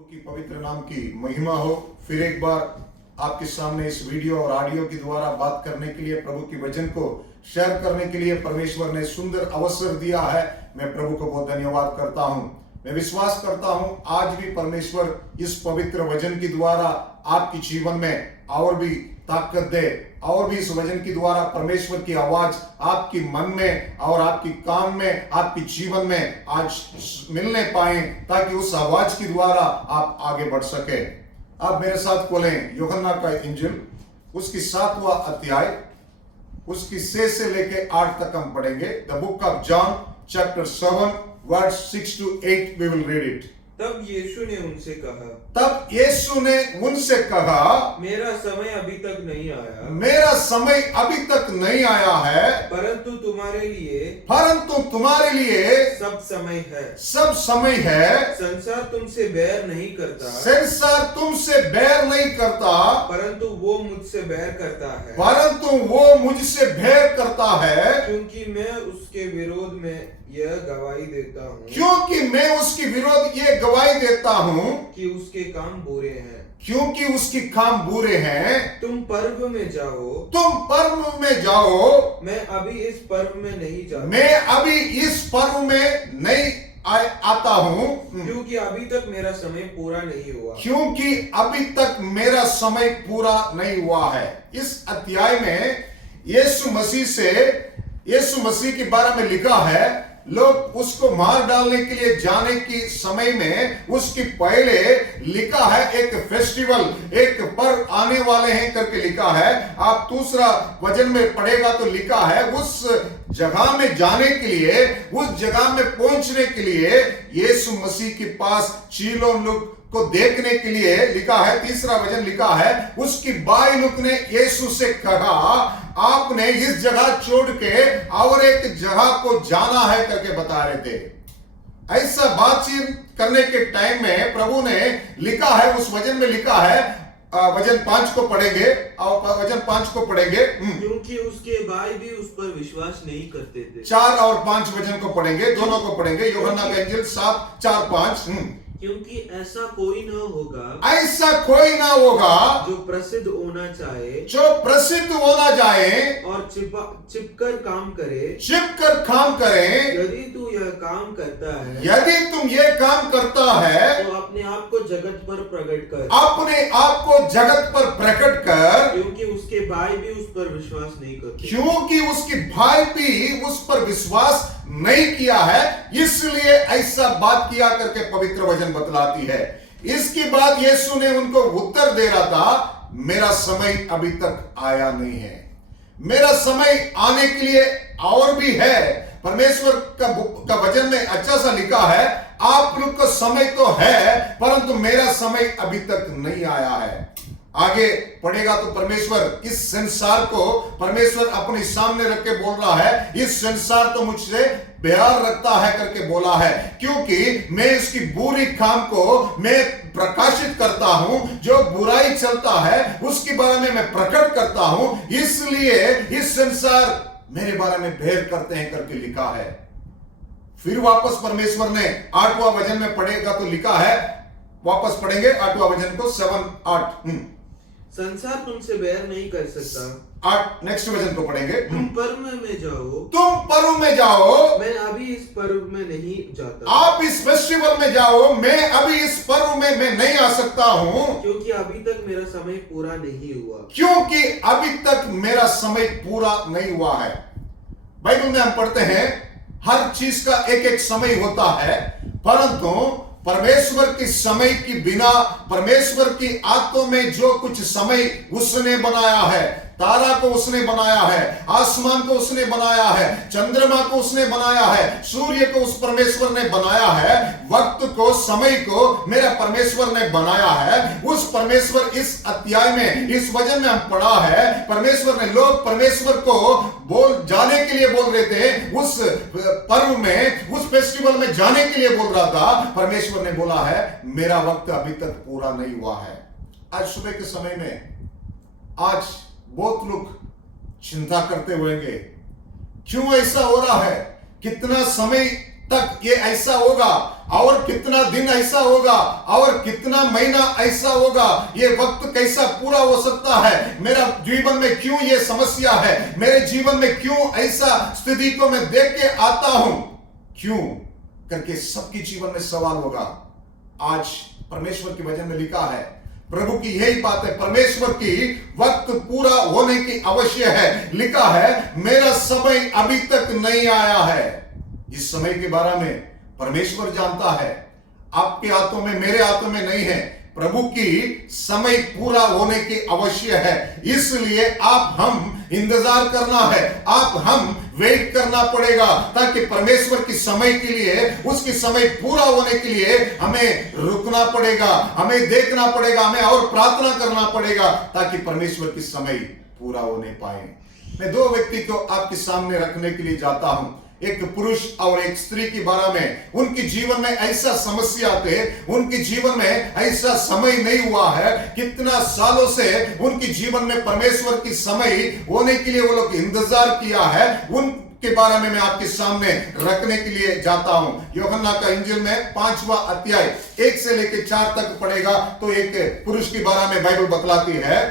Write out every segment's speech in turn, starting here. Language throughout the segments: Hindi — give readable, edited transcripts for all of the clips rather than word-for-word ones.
की पवित्र नाम की महिमा हो। फिर एक बार आपके सामने इस वीडियो और ऑडियो के द्वारा बात करने के लिए, प्रभु के वचन को शेयर करने के लिए परमेश्वर ने सुंदर अवसर दिया है। मैं प्रभु को बहुत धन्यवाद करता हूं। मैं विश्वास करता हूं आज भी परमेश्वर इस पवित्र वचन के द्वारा आपके जीवन में और भी ताकत दे, और भी इस वचन के द्वारा परमेश्वर की आवाज आपके मन में और आपके काम में, आपके जीवन में आज मिलने पाए, ताकि उस आवाज के द्वारा आप आगे बढ़ सके। आप मेरे साथ खोलें यूहन्ना का इंजिल, उसकी 7वां अध्याय, उसकी 6 से लेके 8 तक हम पढ़ेंगे। The book of John chapter 7 verse 6 to 8 we will read it। तब यीशु ने उनसे कहा, मेरा समय अभी तक नहीं आया, मेरा समय अभी तक नहीं आया है, परंतु तुम्हारे लिए सब समय है। सब समय है। संसार तुमसे बैर नहीं करता, संसार तुमसे बैर नहीं करता, परंतु वो मुझसे बैर करता है, क्योंकि मैं उसके विरोध में यह गवाही देता हूँ कि उसके काम उसके काम बुरे हैं। तुम पर्व में जाओ, मैं अभी इस पर्व में नहीं आता हूँ, क्योंकि अभी तक मेरा समय पूरा नहीं हुआ। है। इस अध्याय में यीशु मसीह के बारे में लिखा है। लोग उसको मार डालने के लिए जाने की समय में उसकी पहले लिखा है एक फेस्टिवल, एक पर्व आने वाले हैं करके लिखा है। आप दूसरा वचन में पढ़ेगा तो लिखा है उस जगह में जाने के लिए, उस जगह में पहुंचने के लिए यीशु मसीह के पास चीलों लोग को देखने के लिए लिखा है। तीसरा वचन लिखा है, उसकी बाई लुक ने यीशु से कहा, आपने इस जगह छोड़ के और एक जगह को जाना है करके बता रहे थे। ऐसा बातचीत करने के टाइम में प्रभु ने लिखा है, उस वचन में लिखा है, वचन 5 को पढ़ेंगे और वचन 5 को पढ़ेंगे। क्योंकि उसके भाई भी उस पर विश्वास नहीं करते थे। 4 और 5 वचन को पढ़ेंगे, दोनों को पढ़ेंगे। यूहन्ना का इंजिल 7, 4, 5। क्योंकि ऐसा कोई न होगा जो प्रसिद्ध होना चाहे और छिपकर काम करे। यदि तू यह काम करता है, यदि तुम ये काम करता है, तो अपने आप को जगत पर प्रकट कर, क्योंकि उसके भाई भी उस पर विश्वास नहीं किया है, इसलिए ऐसा बात किया करके पवित्र वचन बतलाती है। इसके बाद यीशु ने उनको उत्तर दे रहा था, मेरा समय अभी तक आया नहीं है, मेरा समय आने के लिए और भी है। परमेश्वर का वचन में अच्छा सा लिखा है, आप लोग का समय तो है, परंतु मेरा समय अभी तक नहीं आया है। आगे पढ़ेगा तो परमेश्वर इस संसार को परमेश्वर अपने सामने रख के बोल रहा है, इस संसार तो मुझसे प्यार रखता है करके बोला है, क्योंकि मैं इसकी बुरी काम को मैं प्रकाशित करता हूं, जो बुराई चलता है उसके बारे में मैं प्रकट करता हूं, इसलिए इस संसार मेरे बारे में भेद करते हैं करके लिखा है। फिर वापस परमेश्वर ने 8वां वचन में पढ़ेगा तो लिखा है, वापस पढ़ेंगे 8वां वचन को, 7, 8। संसार तुमसे बैर नहीं कर सकता। 8 नेक्स्ट वचन को पढ़ेंगे। तुम पर्व में जाओ, मैं अभी इस पर्व में नहीं जाता। आप इस फेस्टिवल में जाओ, मैं अभी इस पर्व में मैं नहीं आ सकता हूं, क्योंकि अभी तक मेरा समय पूरा नहीं हुआ है। बाइबल में हम पढ़ते हैं हर चीज का एक एक समय होता है, परंतु परमेश्वर की समय की बिना, परमेश्वर की आत्मा में जो कुछ समय उसने बनाया है, तारा को उसने बनाया है, आसमान को उसने बनाया है, चंद्रमा को उसने बनाया है, सूर्य को उस परमेश्वर ने बनाया है, वक्त को, समय को मेरा परमेश्वर ने बनाया है। उस परमेश्वर, इस अध्याय में, इस वचन में हम पढ़ा है, परमेश्वर ने लोग परमेश्वर को जाने के लिए बोल रहे थे, उस पर्व में, उस फेस्टिवल में जाने के लिए बोल रहा था। परमेश्वर ने बोला है, मेरा वक्त अभी तक पूरा नहीं हुआ है। आज सुबह के समय में आज बहुत लोग चिंता करते होंगे, क्यों ऐसा हो रहा है, कितना समय तक ये ऐसा होगा, और कितना दिन ऐसा होगा, और कितना महीना ऐसा होगा, ये वक्त कैसा पूरा हो सकता है, मेरा जीवन में क्यों ये समस्या है, मेरे जीवन में क्यों ऐसा स्थिति को मैं देख के आता हूं, क्यों करके सबके जीवन में सवाल होगा। आज परमेश्वर के वचन में लिखा है, प्रभु की यही बात है, परमेश्वर की वक्त पूरा होने की अवश्य है। लिखा है, मेरा समय अभी तक नहीं आया है। इस समय के बारे में परमेश्वर जानता है, आपके हाथों में मेरे हाथों में नहीं है। प्रभु की समय पूरा होने की अवश्य है, इसलिए आप हम इंतजार करना है, आप हम वेट करना पड़ेगा, ताकि परमेश्वर की समय के लिए, उसकी समय पूरा होने के लिए हमें रुकना पड़ेगा, हमें देखना पड़ेगा, हमें और प्रार्थना करना पड़ेगा, ताकि परमेश्वर की समय पूरा होने पाए। मैं दो व्यक्ति को आपके सामने रखने के लिए जाता हूं, एक पुरुष और एक स्त्री के बारे में। उनके जीवन में ऐसा समस्या थे, उनके जीवन में ऐसा समय नहीं हुआ है, कितना सालों से उनके जीवन में परमेश्वर की समय होने के लिए वो लोग इंतजार किया है। उनके बारे में मैं आपके सामने रखने के लिए जाता हूं। यूहन्ना का इंजिल में 5वां अध्याय 1 से लेकर 4 तक पढ़ेगा तो एक पुरुष के बारे में बाइबल बतलाती है।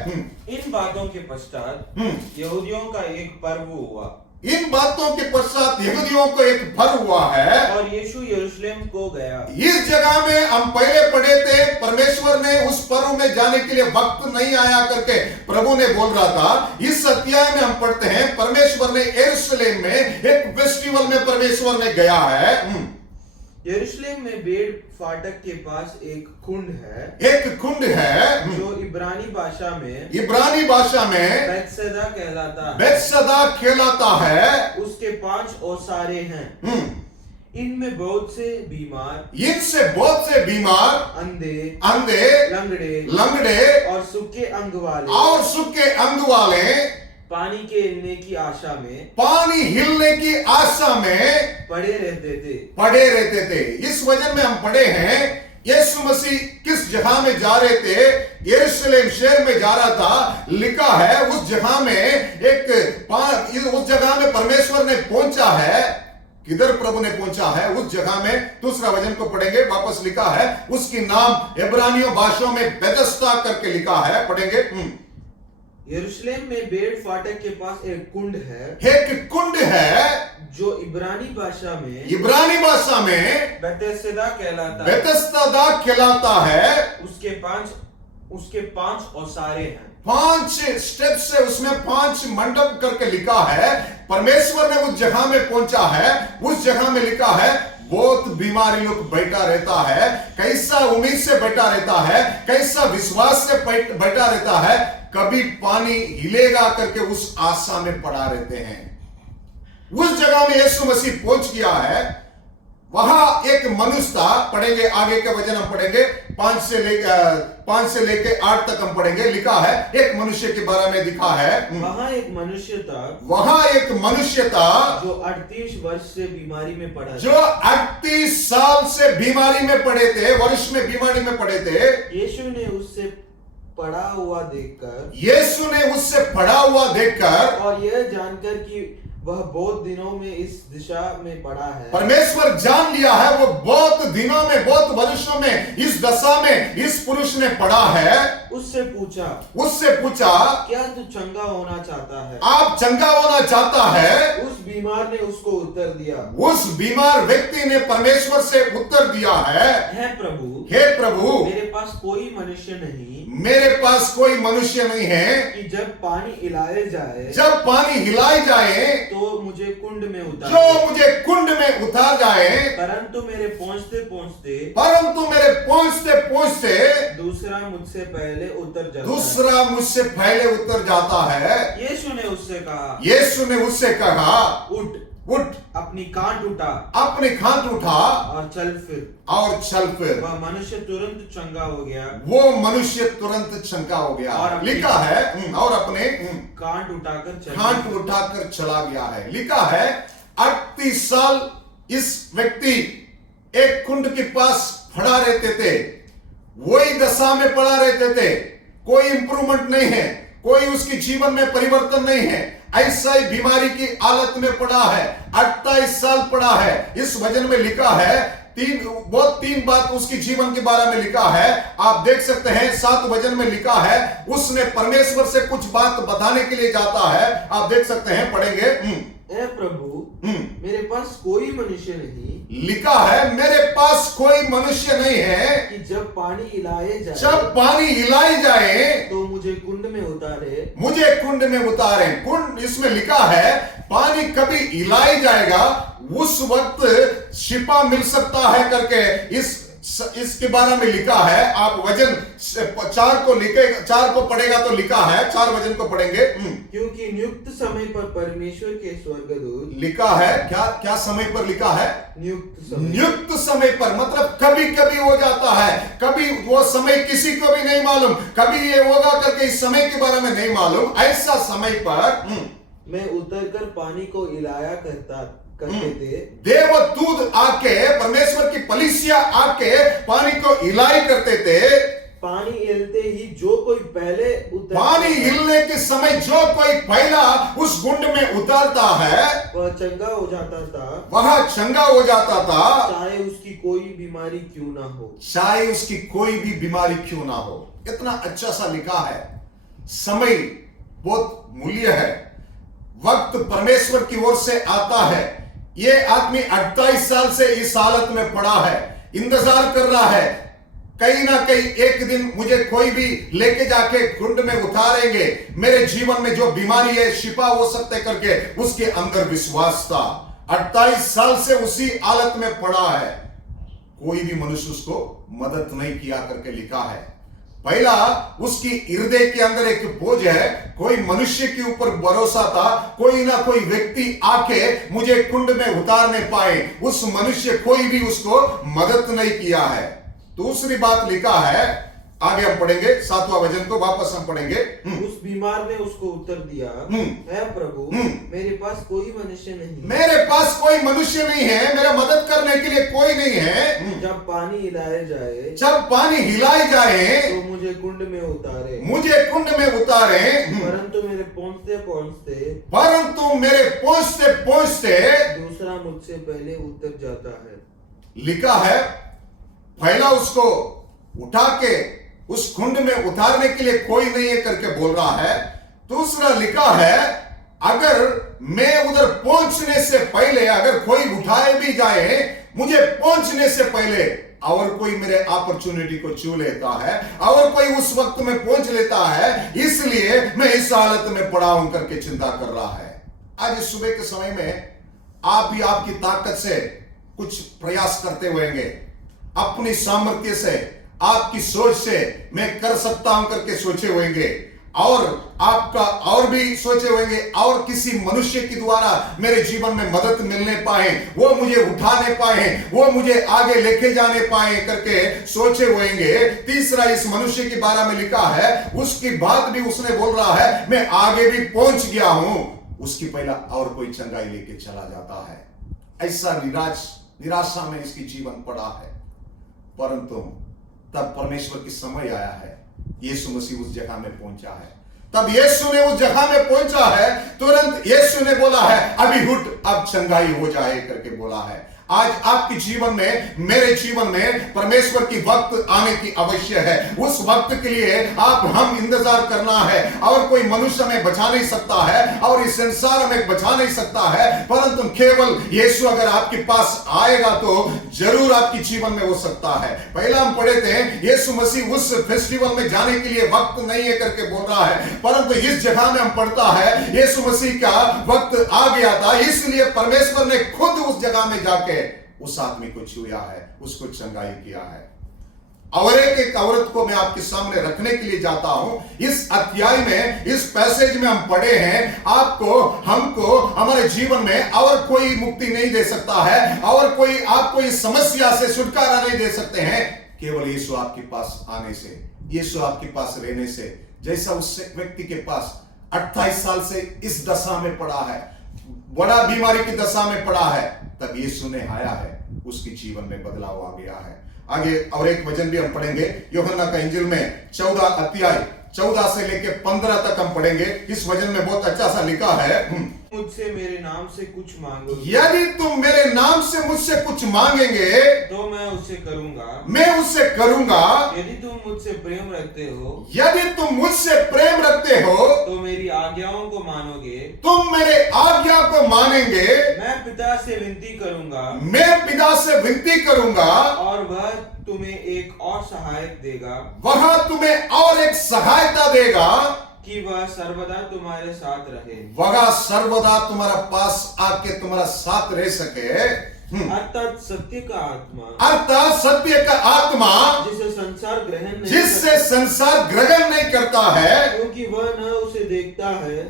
इन बातों के पश्चात यहूदियों का एक पर्व हुआ। इन बातों के पश्चात यहूदियों को एक पर्व हुआ है, और यीशु यरूशलेम को गया। इस जगह में हम पहले पढ़े थे, परमेश्वर ने उस पर्व में जाने के लिए वक्त नहीं आया करके प्रभु ने बोल रहा था। इस अध्याय में हम पढ़ते हैं, परमेश्वर ने यरूशलेम में एक फेस्टिवल में परमेश्वर ने गया है। यरूशलेम में भेड़ फाटक के पास एक कुंड है, एक कुंड है जो इब्रानी भाषा में बेतसदा कहलाता है। उसके 5 ओसारे हैं। इनमें बहुत से बीमार, इनसे बहुत से बीमार, अंधे, लंगड़े और सूखे अंग वाले पानी के हिलने की आशा में पड़े रहते थे। इस वजन में हम पढ़े हैं, यीशु मसीह किस जगह में जा रहे थे, यरूशलेम शहर में जा रहा था। लिखा है उस जगह में परमेश्वर ने पहुंचा है। किधर प्रभु ने पहुंचा है? उस जगह में। दूसरा वचन को पढ़ेंगे, वापस लिखा है, उसकी नाम इब्रानियों भाषा में बेतस्दा करके लिखा है। पढ़ेंगे, यरूशलेम में भेड़ फाटक के पास एक कुंड है जो इब्रानी भाषा में बेतसदा कहलाता है। उसके 5 ओसारे हैं। 5 स्टेप से उसमें 5 मंडप करके लिखा है। परमेश्वर ने उस जगह में पहुंचा है। उस जगह में लिखा है, बहुत बीमारी लोग बैठा रहता है, कैसा उम्मीद से बैठा रहता है, कैसा विश्वास से बैठा रहता है, कभी पानी हिलेगा करके उस आशा में पड़ा रहते हैं। उस जगह में यीशु मसीह पहुंच गया है। वहां एक मनुष्य था। पढ़ेंगे आगे के वचन हम पढ़ेंगे, 5 से लेके 8 तक हम पढ़ेंगे। लिखा है, एक मनुष्य के बारे में लिखा है, वहां एक मनुष्य था जो 38 वर्ष से बीमारी में पड़ा, जो 38 साल से बीमारी में पड़े थे, वर्ष में बीमारी में पड़े थे। यीशु ने उससे पड़ा हुआ देखकर और यह जानकर कि वह बहुत दिनों में इस दिशा में पड़ा है, परमेश्वर जान लिया है वो बहुत दिनों में, बहुत वर्षों में इस दशा में इस पुरुष ने पड़ा है। उससे पूछा, क्या तू चंगा होना चाहता है? आप चंगा होना चाहता है? उस बीमार ने उसको उत्तर दिया, उस बीमार व्यक्ति ने परमेश्वर से उत्तर दिया है, हे प्रभु, मेरे पास कोई मनुष्य नहीं है कि जब पानी हिलाए जाए तो मुझे कुंड में उतार जाए, परंतु मेरे पहुंचते पहुंचते दूसरा मुझसे पहले उतर जाता है। यीशु ने उससे कहा, उठ, अपनी खाट उठा और चल फिर। वह मनुष्य तुरंत चंगा हो गया। लिखा है, और अपने खाट उठाकर चला गया है। लिखा है, 38 साल इस व्यक्ति एक कुंड के पास खड़ा रहते थे, वही दशा में पड़ा रहते थे। कोई इंप्रूवमेंट नहीं है, कोई उसके जीवन में परिवर्तन नहीं है। ऐसा ही बीमारी की हालत में पड़ा है, 28 साल पड़ा है। इस वचन में लिखा है तीन बात उसकी जीवन के बारे में लिखा है। आप देख सकते हैं 7 वचन में लिखा है, उसने परमेश्वर से कुछ बात बताने के लिए जाता है। आप देख सकते हैं, पढ़ेंगे। ए प्रभु, मेरे पास कोई मनुष्य नहीं, लिखा है मेरे पास कोई मनुष्य नहीं है कि जब पानी हिलाई जाए तो मुझे कुंड में उतारे। कुंड इसमें लिखा है पानी कभी हिलाई जाएगा, उस वक्त शिफा मिल सकता है करके इसके बारे में लिखा है। आप वचन 4 को पढ़ेगा तो लिखा है, 4 वचन को पढ़ेंगे। क्योंकि नियुक्त समय पर परमेश्वर के स्वर्गदूत, लिखा है क्या समय पर लिखा है? नियुक्त समय पर, मतलब कभी कभी हो जाता है, कभी वो समय किसी को भी नहीं मालूम, कभी ये होगा करके इस समय के बारे में नहीं मालूम। ऐसा समय पर मैं उतरकर पानी को हिलाया करते थे। देवदूत आके, परमेश्वर की कलीसिया आके पानी को हिलाई करते थे। पानी हिलते ही जो कोई पहले पानी हिलने के समय जो कोई पहला उस गुंड में उतरता है वह चंगा हो जाता था, चाहे उसकी कोई बीमारी क्यों ना हो। इतना अच्छा सा लिखा है। समय बहुत मूल्य है, वक्त परमेश्वर की ओर से आता है। ये आदमी 28 साल से इस हालत में पड़ा है, इंतजार कर रहा है, कहीं ना कहीं एक दिन मुझे कोई भी लेके जाके कुंड में उतारेंगे, मेरे जीवन में जो बीमारी है शिफा हो सकते करके उसके अंदर विश्वास था। 28 साल से उसी हालत में पड़ा है, कोई भी मनुष्य उसको मदद नहीं किया करके लिखा है। पहला उसकी हृदय के अंदर एक बोझ है, कोई मनुष्य के ऊपर भरोसा था, कोई ना कोई व्यक्ति आके मुझे कुंड में उतारने पाए, उस मनुष्य कोई भी उसको मदद नहीं किया है। दूसरी बात लिखा है, आगे हम पढ़ेंगे 7वां वचन को, वापस हम पढ़ेंगे। उस बीमार ने उसको उत्तर दिया, हे प्रभु, मेरे पास कोई मनुष्य नहीं है, मेरा मदद करने के लिए कोई नहीं है। जब पानी हिलाए जाए तो मुझे कुंड में उतारे। परंतु मेरे पहुंचते दूसरा मुझसे पहले उतर जाता है। लिखा है पहला उसको उठा के उस कुंड में उतारने के लिए कोई नहीं है करके बोल रहा है। दूसरा लिखा है अगर मैं उधर पहुंचने से पहले, अगर कोई उठाए भी जाए, मुझे पहुंचने से पहले और कोई मेरे अपॉर्चुनिटी को छू लेता है, और कोई उस वक्त में पहुंच लेता है, इसलिए मैं इस हालत में पड़ा हूं करके चिंता कर रहा है। आज सुबह के समय में आप भी आपकी ताकत से कुछ प्रयास करते होंगे, अपनी सामर्थ्य से, आपकी सोच से मैं कर सकता हूं करके सोचे होंगे, और आपका और भी सोचे होंगे, और किसी मनुष्य के द्वारा मेरे जीवन में मदद मिलने पाए, वो मुझे उठाने पाए, वो मुझे आगे लेके जाने पाए करके सोचे होंगे। तीसरा इस मनुष्य के बारे में लिखा है, उसकी बात भी उसने बोल रहा है मैं आगे भी पहुंच गया हूं, उसकी पहला और कोई चंगाई लेके चला जाता है। ऐसा निराशा में इसकी जीवन पड़ा है। परंतु तब परमेश्वर की समय आया है, यीशु मसीह उस जगह में पहुंचा है। तब यीशु ने उस जगह में पहुंचा है, तुरंत यीशु ने बोला है अभी उठ, अब चंगाई हो जाए करके बोला है। आज आपके जीवन में, मेरे जीवन में परमेश्वर की वक्त आने की आवश्यक है। उस वक्त के लिए हम इंतजार करना है, और कोई मनुष्य में बचा नहीं सकता है, और इस संसार में बचा नहीं सकता है, परंतु केवल यीशु अगर आपके पास आएगा तो जरूर आपके जीवन में हो सकता है। पहला हम पढ़े थे यीशु मसीह उस फेस्टिवल में जाने के लिए वक्त नहीं है करके बोल रहा है, परंतु इस जगह में हम पढ़ता है यीशु मसीह का वक्त आ गया था, इसलिए परमेश्वर ने खुद उस जगह में जाके उस आदमी को छुआ है, उसको चंगाई किया है। और एक औरत को मैं आपके सामने रखने के लिए जाता हूं। इस अध्याय में, इस पैसेज में हम पढ़े हैं, आपको, हमको, हमारे जीवन में और कोई मुक्ति नहीं दे सकता है, और कोई आपको इस समस्या से छुटकारा नहीं दे सकते हैं, केवल यीशु आपके पास आने से, यीशु आपके पास रहने से। जैसा उस व्यक्ति के पास 28 साल से इस दशा में पड़ा है, बड़ा बीमारी की दशा में पड़ा है, तब यीशु ने आया है, उसके जीवन में बदलाव आ गया है। आगे और एक वचन भी हम पढ़ेंगे, यूहन्ना का इंजील में 14 अध्याय 14 से लेके 15 तक हम पढ़ेंगे। इस वचन में बहुत अच्छा सा लिखा है, मुझसे मेरे नाम से कुछ मांगो, यदि तुम मेरे नाम से मुझसे कुछ मांगेंगे तो मैं उससे करूंगा। मैं उससे करूंगा। यदि तुम मुझसे प्रेम रखते हो, यदि तुम मुझसे प्रेम रखते हो तो मेरी आज्ञाओं को मानोगे। तुम मेरे आज्ञा को मानेंगे। मैं पिता से विनती करूंगा, मैं पिता से विनती करूंगा और वह तुम्हें एक और सहायक देगा, वह तुम्हें और एक सहायता देगा कि वह सर्वदा तुम्हारे साथ रहे। वह सर्वदा तुम्हारा पास आके तुम्हारा साथ रह सके। अर्थात सत्य का आत्मा, अर्थात सत्य का आत्मा जिसे संसार ग्रहण नहीं जिससे संसार ग्रहण नहीं करता है, क्योंकि वह न उसे देखता है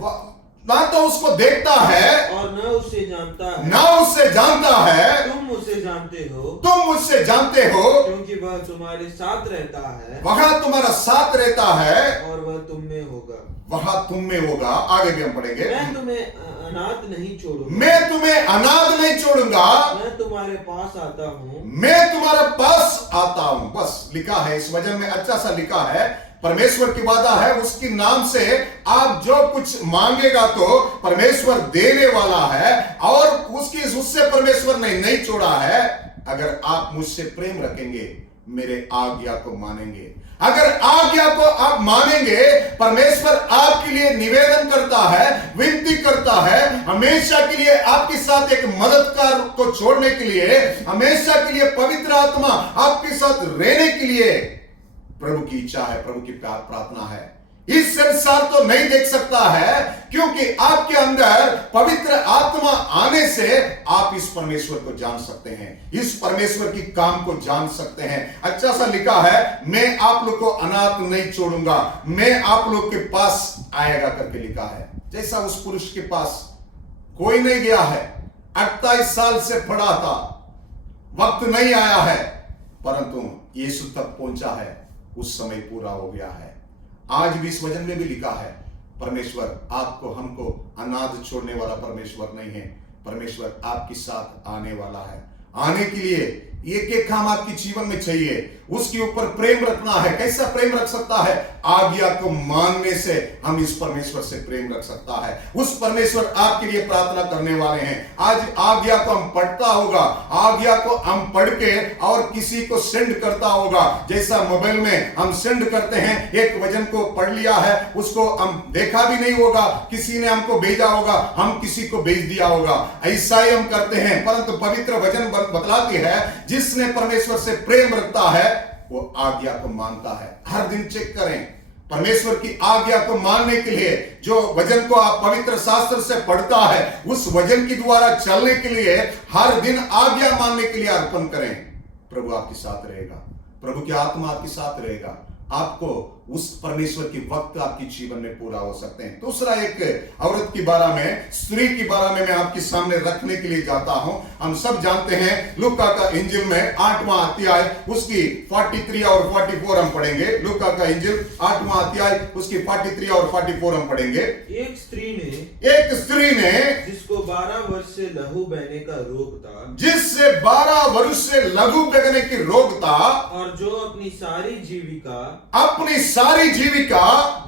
ना तो उसको देखता है और न उसे जानता है। ना उससे जानता है। तुम उसे जानते हो, तुम मुझसे जानते हो क्योंकि वह तुम्हारे साथ रहता है वह तुम्हारा साथ रहता है, और वह तुम में होगा। वह तुम में होगा। आगे भी हम पढ़ेंगे। मैं तुम्हें अनाथ नहीं छोड़ूंगा, मैं तुम्हें अनाथ नहीं छोड़ूंगा, मैं तुम्हारे पास आता हूँ। मैं तुम्हारे पास आता हूं। बस लिखा है इस वचन में, अच्छा सा लिखा है। परमेश्वर की वादा है, उसके नाम से आप जो कुछ मांगेगा तो परमेश्वर देने वाला है, और उससे परमेश्वर ने नहीं छोड़ा है। अगर आप मुझसे प्रेम रखेंगे, मेरे आज्ञा को मानेंगे। अगर आज्ञा को आप मानेंगे, परमेश्वर आपके लिए निवेदन करता है, विनती करता है, हमेशा के लिए आपके साथ एक मददगार को छोड़ने के लिए, हमेशा के लिए पवित्र आत्मा आपके साथ रहने के लिए प्रभु की इच्छा है, प्रभु की प्रार्थना है। इस संसार तो नहीं देख सकता है, क्योंकि आपके अंदर पवित्र आत्मा आने से आप इस परमेश्वर को जान सकते हैं, इस परमेश्वर की काम को जान सकते हैं। अच्छा सा लिखा है, मैं आप लोग को अनाथ नहीं छोड़ूंगा, मैं आप लोग के पास आएगा करके लिखा है। जैसा उस पुरुष के पास कोई नहीं गया है, 28 साल से पड़ा था, वक्त नहीं आया है, परंतु यीशु तक पहुंचा है, उस समय पूरा हो गया है। आज भी इस वचन में भी लिखा है, परमेश्वर आपको हमको अनाथ छोड़ने वाला परमेश्वर नहीं है। परमेश्वर आपके साथ आने वाला है। आने के लिए एक एक काम आपके जीवन में चाहिए, उसके ऊपर प्रेम रखना है। कैसा प्रेम रख सकता है? आज्ञा को मानने से हम इस परमेश्वर से प्रेम रख सकता है। उस परमेश्वर आपके लिए प्रार्थना करने वाले हैं। आज आज्ञा को हम पढ़ता होगा, आज्ञा को हम पढ़ के और किसी को सेंड करता होगा। जैसा मोबाइल में हम सेंड करते हैं, एक वचन को पढ़ लिया है, उसको हम देखा भी नहीं होगा, किसी ने हमको भेजा होगा, हम किसी को भेज दिया होगा। ऐसा ही हम करते हैं, परंतु पवित्र वचन बतलाती है, जिसने परमेश्वर से प्रेम रखता है वो आज्ञा को मानता है। हर दिन चेक करें, परमेश्वर की आज्ञा को मानने के लिए जो वचन को आप पवित्र शास्त्र से पढ़ता है, उस वचन के द्वारा चलने के लिए हर दिन आज्ञा मानने के लिए अर्पण करें। प्रभु आपके साथ रहेगा, प्रभु की आत्मा आपके साथ रहेगा। आपको उस परमेश्वर की वक्त आपके जीवन में पूरा हो सकते हैं। दूसरा, एक औरत के बारे में, स्त्री के बारे में मैं आपके सामने रखने के लिए जाता हूं। हम सब जानते हैं, लूका का इंजिल में 8वां अध्याय उसकी 43 और 44 हम पढ़ेंगे। लूका का इंजिल 8वां अध्याय उसकी 43 और 44 हम पढ़ेंगे। एक स्त्री ने जिसको 12 वर्ष से लहू बहने का रोग था, जिससे 12 वर्ष से लहू बहने की रोग था, और जो अपनी सारी जीविका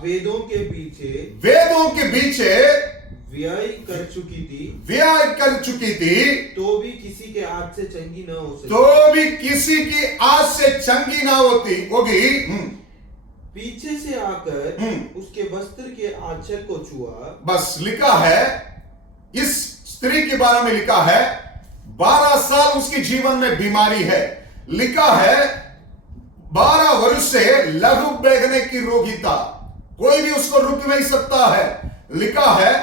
वेदों के पीछे व्यय कर चुकी थी, तो भी किसी के हाथ से चंगी न होगी, पीछे से आकर उसके वस्त्र के आंचल को छुआ। बस लिखा है, इस स्त्री के बारे में लिखा है, 12 साल उसके जीवन में बीमारी है। लिखा है 12 वर्ष से लहू बहने की रोगी था, कोई भी उसको रुक नहीं सकता है। लिखा है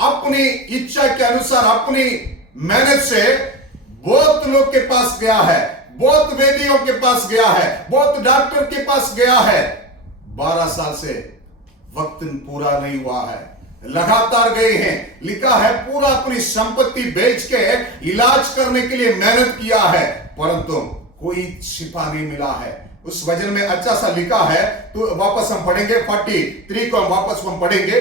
अपनी इच्छा के अनुसार, अपनी मेहनत से बहुत लोग के पास गया है, बहुत वेदियों के पास गया है, बहुत डॉक्टर के पास गया है, 12 साल से वक्त पूरा नहीं हुआ है, लगातार गए हैं। लिखा है पूरा अपनी संपत्ति बेच के इलाज करने के लिए मेहनत किया है, परंतु कोई शिफा नहीं मिला है। उस वचन में अच्छा सा लिखा है, तो वापस हम पढ़ेंगे 43 को वापस हम पढ़ेंगे।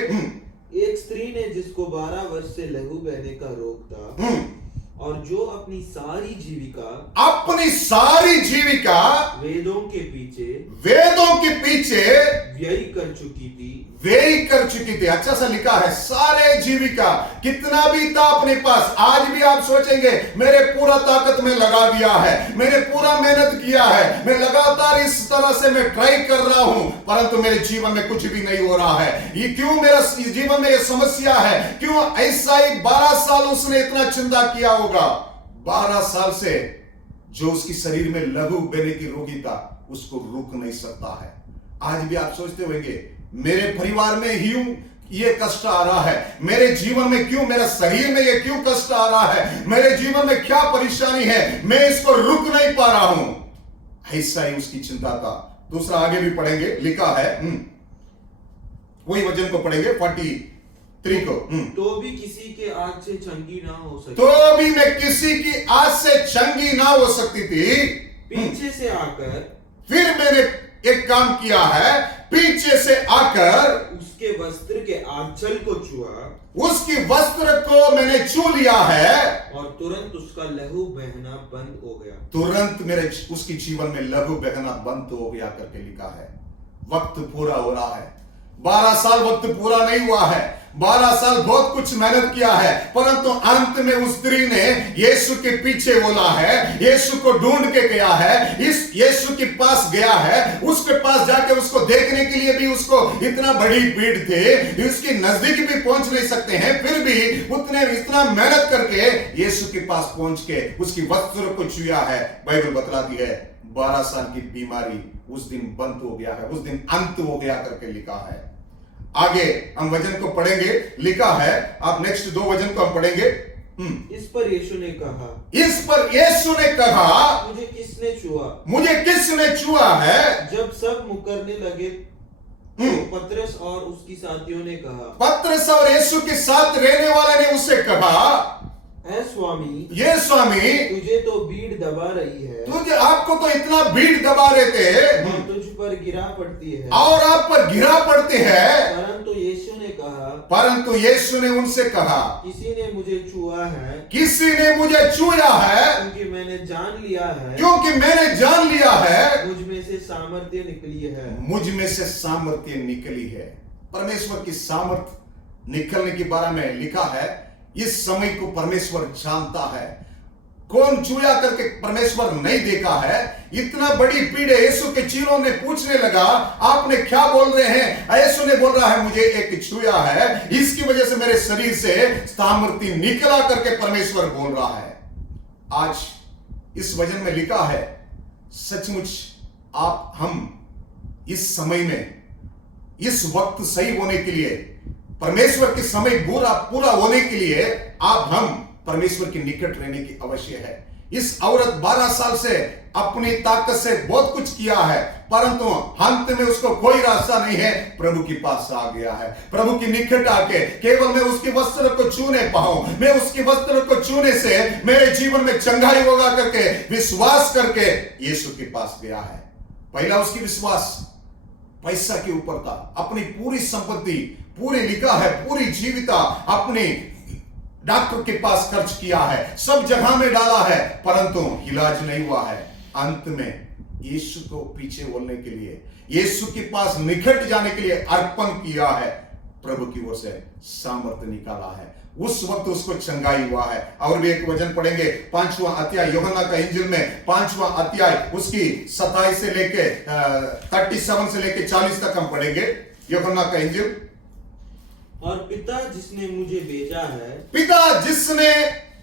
एक स्त्री ने जिसको 12 वर्ष से लहू बहने का रोग था, और जो अपनी सारी जीविका वेदों के पीछे व्यय कर चुकी थी। अच्छा सा लिखा है, सारे जीविका कितना भी था अपने पास। आज भी आप सोचेंगे मेरे पूरा ताकत में लगा दिया है, मैंने पूरा मेहनत किया है, मैं लगातार इस तरह से मैं ट्राई कर रहा हूं, परंतु मेरे जीवन में कुछ भी नहीं हो रहा है। ये क्यों मेरा जीवन में ये समस्या है? क्यों ऐसा ही 12 साल उसने इतना चिंता किया होगा। 12 साल से जो उसकी शरीर में लहू बहने की रोगी था, उसको रुक नहीं सकता है। आज भी आप सोचते होंगे मेरे परिवार में ही ये कष्ट आ रहा है, मेरे जीवन में क्यों, मेरे शरीर में ये क्यों कष्ट आ रहा है, मेरे जीवन में क्या परेशानी है, मैं इसको रुक नहीं पा रहा हूं। ऐसा ही उसकी चिंता था। दूसरा आगे भी पढ़ेंगे, लिखा है, वही वचन को पढ़ेंगे 43 को। तो भी किसी के आग से चंगी ना हो सकती, तो भी मैं किसी की आग से चंगी ना हो सकती थी। पीछे से आकर फिर मैंने एक काम किया है, पीछे से आकर उसके वस्त्र के आंचल को छुआ, उसकी वस्त्र को मैंने छू लिया है और तुरंत उसका लहू बहना बंद हो गया। तुरंत मेरे उसकी जीवन में लहू बहना बंद हो गया करके लिखा है। वक्त पूरा हो रहा है, 12 साल वक्त पूरा नहीं हुआ है, 12 साल बहुत कुछ मेहनत किया है, परंतु अंत में उस स्त्री ने यीशु के पीछे बोला है, यीशु को ढूंढ के गया है, इस यीशु के पास गया है, उसके पास जाके उसको देखने के लिए भी उसको इतना बड़ी भीड़ थे, उसके नजदीक भी पहुंच नहीं सकते हैं, फिर भी इतना मेहनत करके यीशु के पास पहुंच के उसकी वस्त्र को छुआ है। बाइबल बतलाती है 12 साल की बीमारी उस दिन बंद हो गया है, उस दिन अंत हो गया करके लिखा है। आगे हम वचन को पढ़ेंगे, लिखा है, आप नेक्स्ट 2 वचन को हम पढ़ेंगे। इस पर यीशु ने कहा, मुझे किसने छुआ है? जब सब मुकरने लगे तो पतरस और उसकी साथियों ने कहा, पतरस और यीशु के साथ रहने वाले ने उससे कहा, ऐ स्वामी, ये स्वामी, तुझे तो भीड़ दबा रही है, आपको तो इतना भीड़ दबा रहे थे और तुझ पर गिरा पड़ती है, और आप पर गिरा पड़ते हैं। परंतु यीशु ने उनसे कहा, किसी ने मुझे छुआ है, क्योंकि मैंने जान लिया है, मुझ में से सामर्थ्य निकली है। परमेश्वर की सामर्थ निकलने के बारे में लिखा है, इस समय को परमेश्वर जानता है। कौन छुआ करके परमेश्वर नहीं देखा है। इतना बड़ी पीड़ है। यीशु के चेलों ने पूछने लगा, आपने क्या बोल रहे हैं? यीशु ने बोल रहा है, मुझे एक छुआ है, इसकी वजह से मेरे शरीर से सामर्थ्य निकला करके परमेश्वर बोल रहा है। आज इस वचन में लिखा है, सचमुच हम इस समय में, इस वक्त सही होने के लिए, परमेश्वर के समय पूरा होने के लिए हम परमेश्वर के निकट रहने की आवश्यक है। इस औरत 12 साल से अपनी ताकत से बहुत कुछ किया है, परंतु अंत में उसको कोई रास्ता नहीं है। प्रभु के पास आ गया है, प्रभु के निकट आके केवल मैं उसके वस्त्र को छूने पाऊं, मैं उसके वस्त्र को छूने से मेरे जीवन में चंगाई होगा करके विश्वास करके यीशु के पास गया है। पहला उसकी विश्वास पैसा के ऊपर था। अपनी पूरी संपत्ति, पूरी लिखा है पूरी जीविका अपने डॉक्टर के पास खर्च किया है, सब जगह में डाला है, परंतु इलाज नहीं हुआ है। अंत में यीशु को पीछे बोलने के लिए, यीशु के पास निकट जाने के लिए अर्पण किया है। प्रभु की ओर से सामर्थ्य निकाला है, उस वक्त उसको चंगाई हुआ है। और भी एक वचन पढ़ेंगे, 5वां अध्याय यूहन्ना का इंजिल में 5वां अध्याय उसकी 27 से लेके 37 से लेके 40 तक हम पढ़ेंगे यूहन्ना का इंजिल। और पिता जिसने मुझे भेजा है, पिता जिसने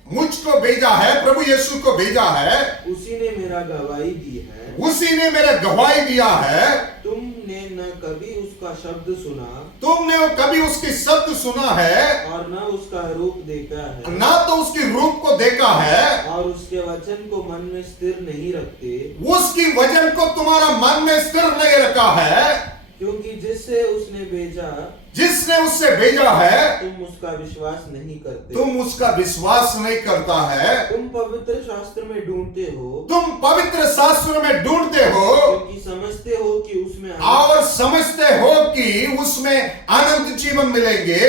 मुझको भेजा है, प्रभु यीशु को भेजा है, उसी ने मेरा गवाही दी है, उसी ने मेरा गवाही दिया है। तुमने न कभी उसका शब्द सुना, तुमने कभी उसके शब्द सुना है, और न उसका रूप देखा है, ना तो उसके रूप को देखा है, और उसके वचन को मन में स्थिर नहीं रखते, उसकी वचन को तुम्हारा मन में स्थिर नहीं रखा है, क्योंकि जिससे उसने भेजा जिसने उससे भेजा है तुम उसका विश्वास नहीं करते। तुम उसका विश्वास नहीं करता है। तुम पवित्र शास्त्र में ढूंढते हो तुम पवित्र शास्त्र में ढूंढते हो क्योंकि समझते हो कि उसमें और समझते हो कि उसमें अनंत जीवन मिलेंगे।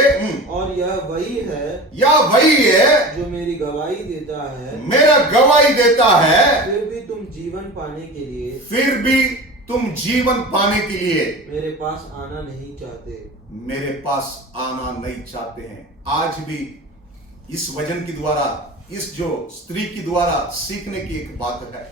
और यह वही है या वही है जो मेरी गवाही देता है। मेरा गवाही देता है। फिर भी तुम जीवन पाने के लिए फिर भी तुम जीवन पाने के लिए मेरे पास आना नहीं चाहते। मेरे पास आना नहीं चाहते हैं। आज भी इस वचन के द्वारा, इस जो स्त्री के द्वारा सीखने की एक बात है,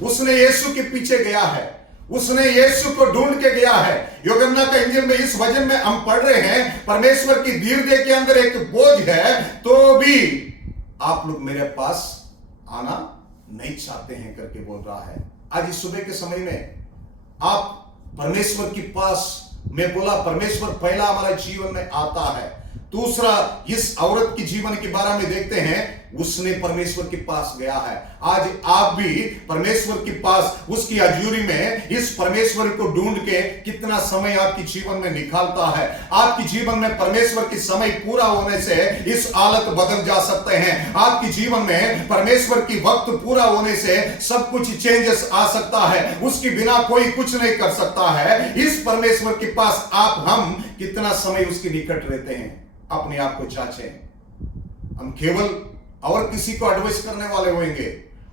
उसने यीशु के पीछे गया है, उसने यीशु को ढूंढ के गया है। यूहन्ना का इंजील में इस वचन में हम पढ़ रहे हैं, परमेश्वर की दीर्घ के अंदर एक बोझ है, तो भी आप लोग मेरे पास आना नहीं चाहते हैं करके बोल रहा है। आज इस सुबह के समय में आप परमेश्वर के पास, मैं बोला परमेश्वर पहला हमारे जीवन में आता है। दूसरा, इस औरत की जीवन के बारे में देखते हैं, उसने परमेश्वर के पास गया है। आज आप भी परमेश्वर के पास, उसकी हजूरी में इस परमेश्वर को ढूंढ के कितना समय आपकी जीवन में निकालता है। आपकी जीवन में परमेश्वर की समय पूरा होने से इस हालत बदल जा सकते हैं। आपकी जीवन में परमेश्वर की वक्त पूरा होने से सब कुछ चेंजेस आ सकता है। उसके बिना कोई कुछ नहीं कर सकता है। इस परमेश्वर के पास हम कितना समय उसके निकट रहते हैं, अपने आप को जांचें। हम केवल और किसी को एडवाइस करने वाले होंगे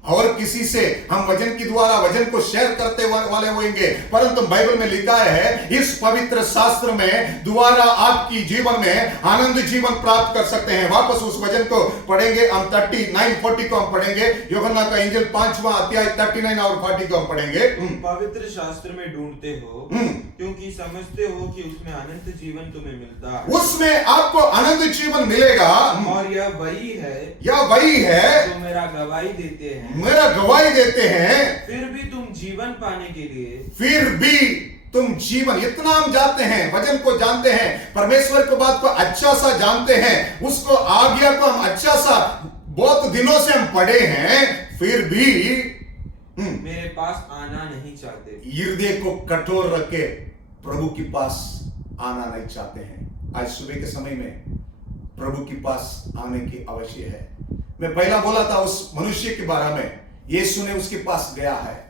और किसी से हम वचन के द्वारा वचन को शेयर करते वाले होंगे, परंतु बाइबल में लिखा है इस पवित्र शास्त्र में द्वारा आपकी जीवन में आनंद जीवन प्राप्त कर सकते हैं। वापस उस वचन को पढ़ेंगे हम, 39-40 को हम पढ़ेंगे। यूहन्ना का इंजील 5वां अध्याय 39 और 40 को हम पढ़ेंगे। पवित्र शास्त्र में ढूंढते हो क्योंकि समझते हो कि उसमें अनंत जीवन तुम्हें मिलता है। उसमें आपको अनंत जीवन मिलेगा और यह वही है जो मेरा गवाही देते हैं। मेरा गवाही देते हैं। फिर भी तुम जीवन पाने के लिए फिर भी तुम जीवन, इतना हम जानते हैं, वचन को जानते हैं, परमेश्वर को बात को अच्छा सा जानते हैं, उसको आज्ञा को हम अच्छा सा बहुत दिनों से हम पढ़े हैं, फिर भी मेरे पास आना नहीं चाहते। हृदय को कठोर रख के प्रभु के पास आना नहीं चाहते हैं। आज सुबह के समय में प्रभु के पास आने की आवश्यक है। मैं पहला बोला था उस मनुष्य के बारे में, यीशु ने उसके पास गया है।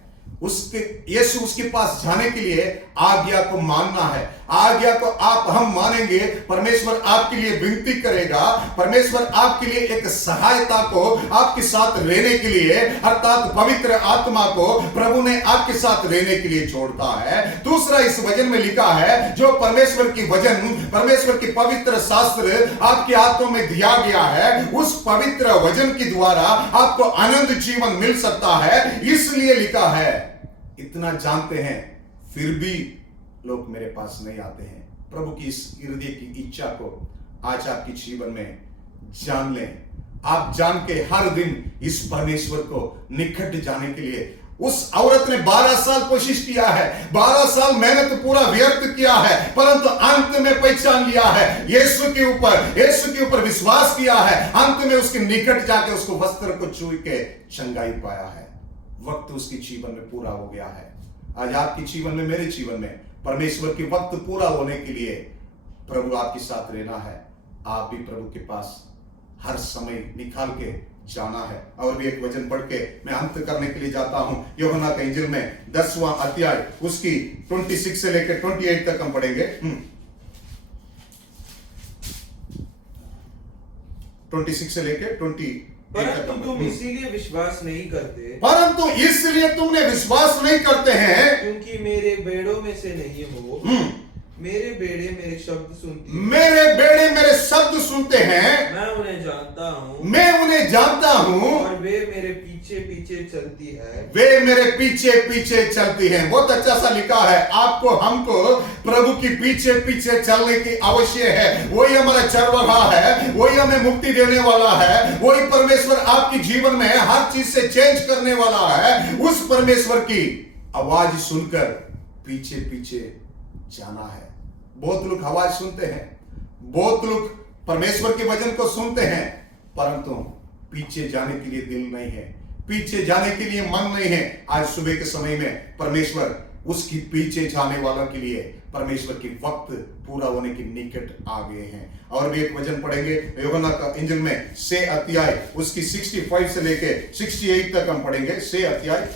यीशु उसके पास जाने के लिए आज्ञा को मानना है। आज्ञा को हम मानेंगे, परमेश्वर आपके लिए विनती करेगा, परमेश्वर आपके लिए एक सहायता को आपके साथ रहने के लिए, अर्थात पवित्र आत्मा को प्रभु ने आपके साथ रहने के लिए छोड़ता है। दूसरा, इस वचन में लिखा है जो परमेश्वर की वचन, परमेश्वर की पवित्र शास्त्र आपके हाथों में दिया गया है, उस पवित्र वचन के द्वारा आपको अनंत जीवन मिल सकता है। इसलिए लिखा है, इतना जानते हैं फिर भी लोग मेरे पास नहीं आते हैं। प्रभु की इस हृदय की इच्छा को आज आपके जीवन में जान लें। आप जान के हर दिन इस परमेश्वर को निकट जाने के लिए, उस औरत ने 12 साल कोशिश किया है, 12 साल मेहनत पूरा व्यर्थ किया है, परंतु अंत में पहचान लिया है यीशु के ऊपर विश्वास किया है, अंत में उसके निकट जाके उसको वस्त्र को छू के चंगाई पाया है। वक्त उसके जीवन में पूरा हो गया है। आज आपके जीवन में, मेरे जीवन में परमेश्वर के वक्त पूरा होने के लिए प्रभु आपके साथ रहना है। आप भी प्रभु के पास हर समय निकाल के जाना है। और भी एक वचन पढ़ के मैं अंत करने के लिए जाता हूं। यूहन्ना का इंजील में 10वां अध्याय उसकी 26 से लेकर 28 तक हम पढ़ेंगे। 26 से लेकर 28 परंतु तुम इसीलिए विश्वास नहीं करते, परंतु इसलिए तुमने विश्वास नहीं करते हैं क्योंकि मेरे बेड़ों में से नहीं हो। मेरे बेड़े मेरे शब्द सुनते हैं। मैं उन्हें जानता हूं और वे मेरे पीछे पीछे चलती हैं। बहुत अच्छा सा लिखा है, आपको हमको प्रभु की पीछे चलने की आवश्यक है। वही हमारा चरवाहा है, वही हमें मुक्ति देने वाला है, वही परमेश्वर आपकी जीवन में हर चीज से चेंज करने वाला है। उस परमेश्वर की आवाज सुनकर पीछे जाना है। बहुत लोग आवाज सुनते हैं, बहुत लोग परमेश्वर के वचन को सुनते हैं, परंतु पीछे जाने के लिए दिल नहीं है, पीछे जाने के लिए मन नहीं है। आज सुबह के समय में परमेश्वर उसकी पीछे जाने वालों के लिए परमेश्वर की वक्त पूरा होने के निकट आ गए हैं। और भी एक वचन पढ़ेंगे यूहन्ना का इंजिल में 6 अध्याय उसकी 65 से लेके 68 तक हम पढ़ेंगे। 6 अध्याय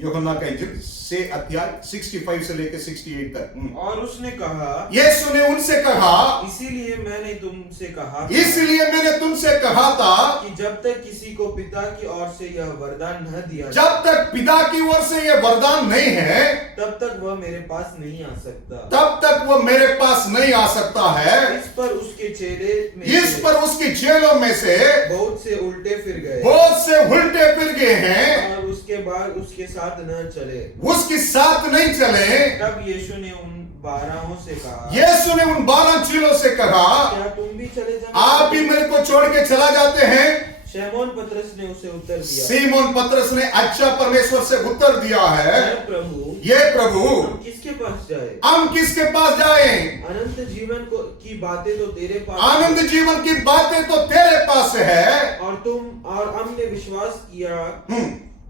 यूहन्ना का इंजिल 6 अध्याय 65 से लेके 68 तक। और उसने कहा, यीशु ने उनसे कहा, इसीलिए मैंने तुमसे कहा था, इसलिए मैंने तुमसे कहा था कि जब तक किसी को पिता की ओर से यह वरदान न दिया जब तक पिता की ओर से यह वरदान नहीं है तब तक वह मेरे पास नहीं आ सकता। तब तक वो मेरे पास नहीं आ सकता है। इस पर उसके चेले में इस से पर उसके चेलों में से बहुत से उल्टे फिर गए बहुत से उल्टे फिर गए हैं और उसके बाद उसके साथ न चले। उसके साथ नहीं चले। तब यीशु ने उन 12 से कहा, यीशु ने उन 12 चेलों से कहा, क्या तुम भी चले जाना? आप भी मेरे को छोड़ के चला जाते हैं? शमौन पतरस ने उसे उत्तर दिया, सीमोन पतरस ने अच्छा परमेश्वर से उत्तर दिया है, हे प्रभु, ये प्रभु हम किसके पास जाए? हम किसके पास जाएं? अनंत जीवन की बातें तो तेरे पास आनंद जीवन की बातें तो तेरे पास है। और हमने विश्वास किया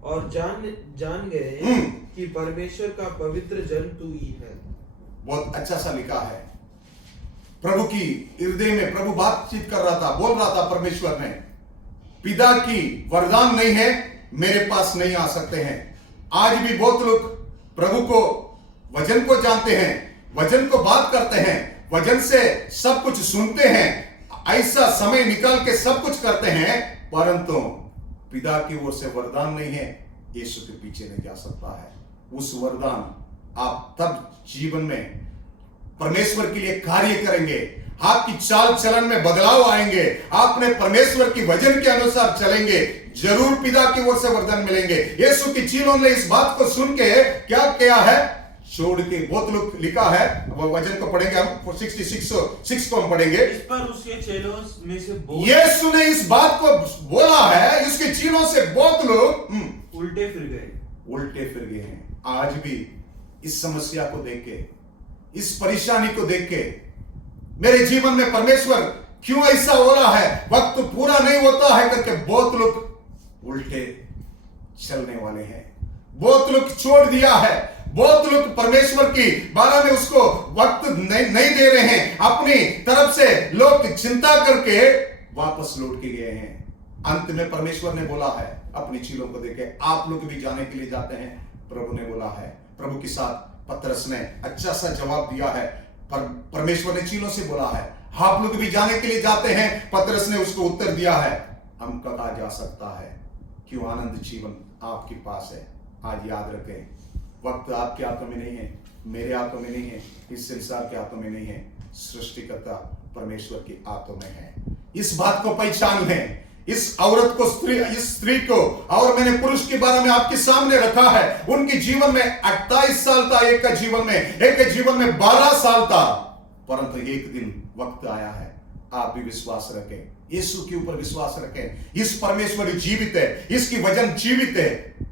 और जान गए कि परमेश्वर का पवित्र जन तू ही है। बहुत अच्छा सा लिखा है। प्रभु की हृदय में प्रभु बातचीत कर रहा था, बोल रहा था परमेश्वर ने, पिता की वरदान नहीं है, मेरे पास नहीं आ सकते हैं। आज भी बहुत लोग प्रभु को वचन को जानते हैं, वचन को बात करते हैं, वचन से सब कुछ सुनते हैं, ऐसा समय निकाल के सब कुछ करते हैं, परंतु पिता की ओर से वरदान नहीं है, यीशु के पीछे नहीं जा सकता है। उस वरदान आप तब जीवन में परमेश्वर के लिए कार्य करेंगे, आपकी चाल चलन में बदलाव आएंगे, आपने परमेश्वर की वचन के अनुसार चलेंगे, जरूर पिता की ओर से वरदान मिलेंगे। यीशु की चेलों ने इस बात को सुन के क्या किया है? छोड़ के, बहुत लोग लिखा है, वो वचन को पढ़ेंगे हम 66 को हम पढ़ेंगे। इस पर उसके चेलों में से यीशु ने इस बात को बोला है, इसके चेलों से बहुत लोग उल्टे फिर गए हैं। आज भी इस समस्या को देख के, इस परेशानी को देख के, मेरे जीवन में परमेश्वर क्यों ऐसा हो रहा है, वक्त पूरा नहीं होता है करके बहुत लोग उल्टे चलने वाले हैं। बहुत लोग छोड़ दिया है, बहुत लोग परमेश्वर की बारे में उसको वक्त नहीं दे रहे हैं, अपनी तरफ से लोग चिंता करके वापस लौट के गए हैं। अंत में परमेश्वर ने बोला है अपनी चीलों को देखे, आप लोग भी जाने के लिए जाते हैं। प्रभु ने बोला है, प्रभु के साथ पतरस ने अच्छा सा जवाब दिया है, परमेश्वर ने चीलों से बोला है, आप लोग भी जाने के लिए जाते हैं। पतरस ने उसको उत्तर दिया है, हम कहा जा सकता है, क्यों आनंद जीवन आपके पास है। आज याद रखें, वक्त आपके हाथों में नहीं है, मेरे हाथों में नहीं है, इस संसार के हाथों में नहीं है, सृष्टिकर्ता परमेश्वर के हाथों में है। इस बात को पहचान लें। इस औरत को, इस स्त्री को, और मैंने पुरुष के बारे में आपके सामने रखा है, उनके जीवन में 28 साल था, एक के जीवन में 12 साल था, परंतु एक दिन वक्त आया है, आप भी विश्वास रखें, यीशु के ऊपर विश्वास रखें। इस परमेश्वर जीवित है, इसकी वचन जीवित है,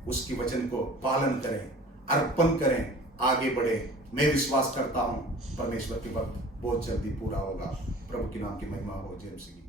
उसकी वचन को पालन करें, अर्पण करें, आगे बढ़े। मैं विश्वास करता हूं परमेश्वर के वक्त बहुत जल्दी पूरा होगा। प्रभु के नाम की महिमा हो। जय मसीह।